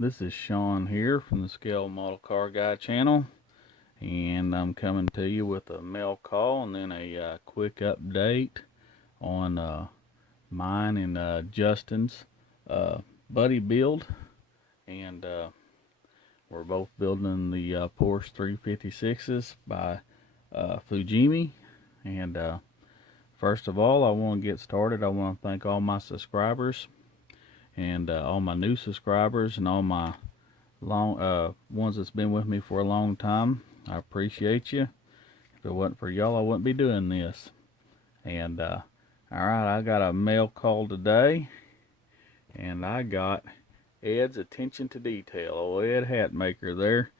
This is Sean here from the Scale Model Car Guy channel, and I'm coming to you with a mail call and then a quick update on mine and Justin's buddy build. And we're both building the Porsche 356s by FUJIMI. And first of all, I want to get started. I want to thank all my subscribers and all my new subscribers and all my ones that's been with me for a long time. I appreciate you. If it wasn't for y'all, I wouldn't be doing this. And all right, I got a mail call today, and I got Ed's attention to detail. Old Ed Hatmaker there.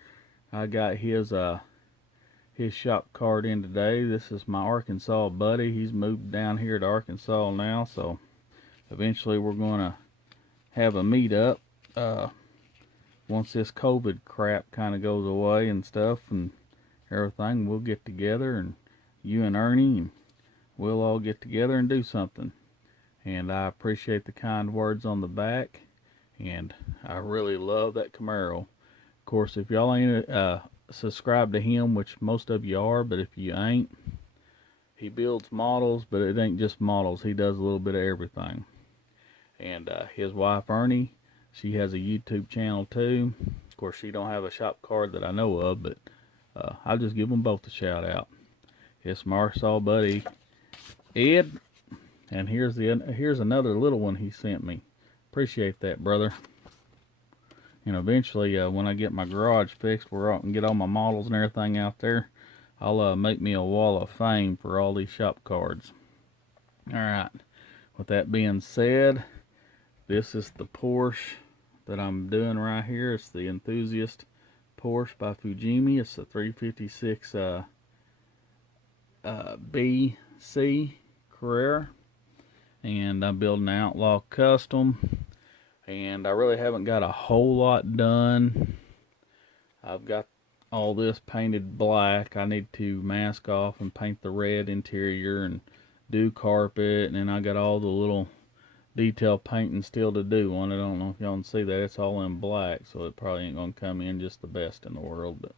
I got his shop card in today. This is my Arkansas buddy. He's moved down here to Arkansas now, so eventually we're gonna have a meetup once this COVID crap kind of goes away and stuff and everything. We'll get together, and you and Ernie, and we'll all get together and do something. And I appreciate the kind words on the back, and I really love that Camaro. Of course, if y'all ain't subscribed to him, which most of you are, but if you ain't, he builds models, but it ain't just models. He does a little bit of everything. And his wife Ernie, she has a YouTube channel too. Of course, she don't have a shop card that I know of, but I'll just give them both a shout out. It's my Arkansas buddy Ed, and here's another little one he sent me. Appreciate that, brother. And eventually, when I get my garage fixed, where I can get all my models and everything out there, I'll make me a wall of fame for all these shop cards. All right. With that being said, this is the Porsche that I'm doing right here. It's the Enthusiast Porsche by FUJIMI. It's the 356 BC Carrera. And I'm building an Outlaw Custom. And I really haven't got a whole lot done. I've got all this painted black. I need to mask off and paint the red interior and do carpet. And then I got all the little detail painting still to do on it. I don't know if y'all can see that. It's all in black, so it probably ain't gonna come in just the best in the world. But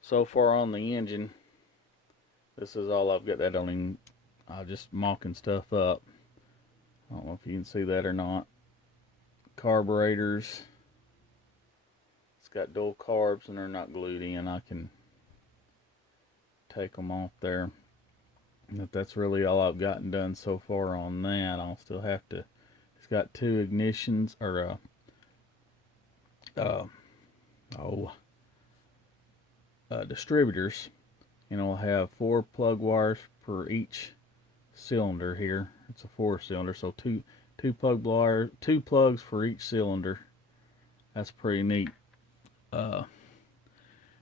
so far on the engine, this is all I've got. I'm just mocking stuff up. I don't know if you can see that or not. Carburetors. It's got dual carbs and they're not glued in. I can take them off there. But that's really all I've gotten done so far on that. I'll still have to. It's got two ignitions or distributors, and it'll have 4 plug wires per each cylinder here. It's a 4-cylinder, so two plugs for each cylinder. That's pretty neat. And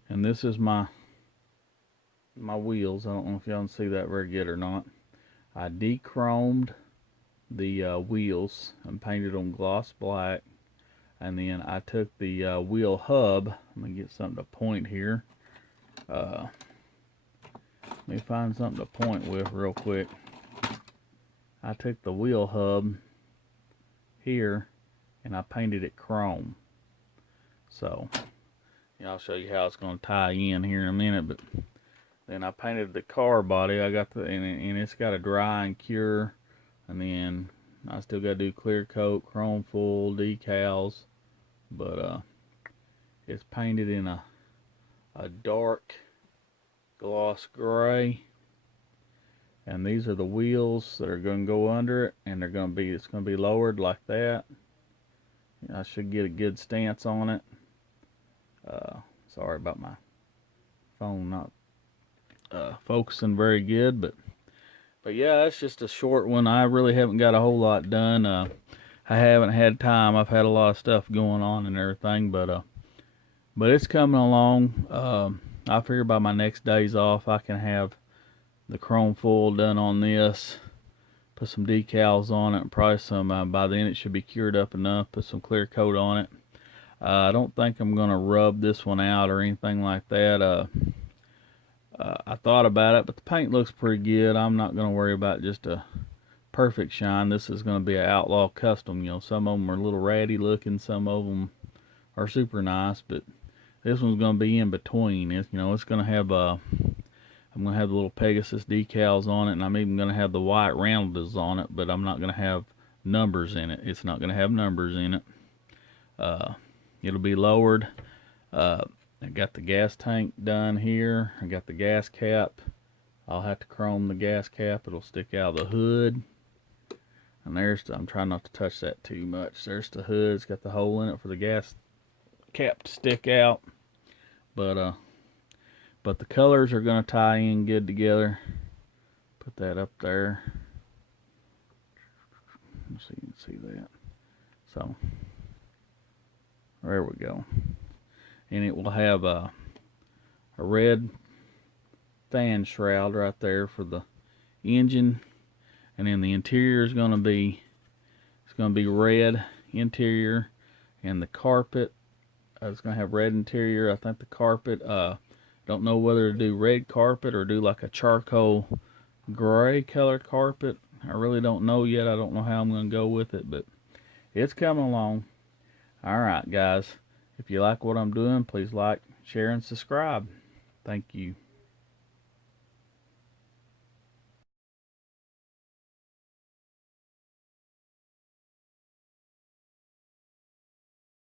this is my wheels. I don't know if y'all can see that very good or not. I de-chromed the wheels and painted them gloss black, and then I took the wheel hub. Let me get something to point here. Let me find something to point with real quick. I took the wheel hub here and I painted it chrome. So I'll show you how it's going to tie in here in a minute. But then I painted the car body. I got and it's got a dry and cure, and then I still got to do clear coat, chrome full, decals. But it's painted in a dark gloss gray. And these are the wheels that are going to go under it, and it's going to be lowered like that. I should get a good stance on it. Sorry about my phone not focusing very good, but yeah, it's just a short one. I really haven't got a whole lot done. I haven't had time. I've had a lot of stuff going on and everything, but it's coming along. I figure by my next days off, I can have the chrome full done on this, put some decals on it, and probably some, by then it should be cured up enough, put some clear coat on it. I don't think I'm going to rub this one out or anything like that. I thought about it, but the paint looks pretty good. I'm not going to worry about just a perfect shine. This is going to be an Outlaw Custom. You know, some of them are a little ratty looking, some of them are super nice, but this one's going to be in between. It's, you know, it's going to have I'm going to have the little Pegasus decals on it, and I'm even going to have the white roundels on it, but I'm not going to have numbers in it. It's not going to have numbers in it. It'll be lowered. I got the gas tank done here. I got the gas cap. I'll have to chrome the gas cap. It'll stick out of the hood. And there's I'm trying not to touch that too much. There's the hood. It's got the hole in it for the gas cap to stick out. But the colors are going to tie in good together. Put that up there. So you can see that. So there we go. And it will have a red fan shroud right there for the engine, and then the interior is going to be red interior, and the carpet is going to have red interior. I think the carpet, don't know whether to do red carpet or do like a charcoal gray colored carpet. I really don't know yet. I don't know how I'm going to go with it, but it's coming along. Alright guys, if you like what I'm doing, please like, share, and subscribe. Thank you.